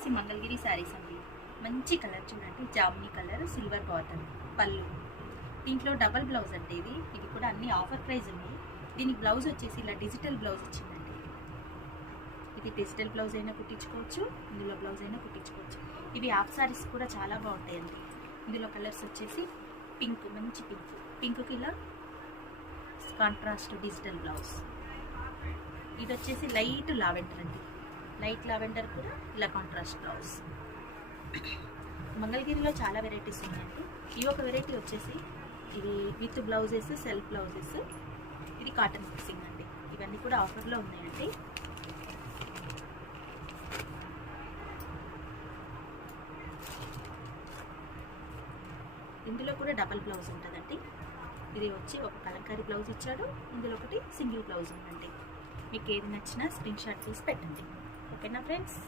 వచ్చేసి మంగళగిరి శారీస్ అండి. మంచి కలర్ చూడండి, జామ్నీ కలర్, సిల్వర్ కాటన్ పళ్ళు. దీంట్లో డబల్ బ్లౌజ్ అంటే ఇది కూడా అన్ని ఆఫర్ ప్రైస్ ఉంది. దీనికి బ్లౌజ్ వచ్చేసి ఇలా డిజిటల్ బ్లౌజ్ ఇచ్చిందండి. ఇది డిజిటల్ బ్లౌజ్ అయినా కుట్టించుకోవచ్చు, ఇందులో బ్లౌజ్ అయినా కుట్టించుకోవచ్చు. ఇవి హాఫ్ సారీస్ కూడా చాలా బాగుంటాయండి. ఇందులో కలర్స్ వచ్చేసి పింక్, మంచి పింక్కి ఇలా కాంట్రాస్ట్ డిజిటల్ బ్లౌజ్. ఇది వచ్చేసి లైట్ లావెండర్ అండి. లైట్ లావెండర్ కూడా ఇలా కాంట్రాస్ట్ బ్లౌజ్. మంగళగిరిలో చాలా వెరైటీస్ ఉన్నాయండి. ఈ ఒక వెరైటీ వచ్చేసి ఇది విత్ బ్లౌజెస్, సెల్ఫ్ బ్లౌజెస్. ఇది కాటన్ మిక్సింగ్ అండి. ఇవన్నీ కూడా ఆఫర్లో ఉన్నాయండి. ఇందులో కూడా డబల్ బ్లౌజ్ ఉంటుందండి. ఇది వచ్చి ఒక కలంకారీ బ్లౌజ్ ఇచ్చాడు, ఇందులో ఒకటి సింగిల్ బ్లౌజ్ ఉందండి. మీకు ఏది నచ్చినా స్క్రీన్ షాట్ తీసి పెట్టండి. ఓకేనా ఫ్రెండ్స్?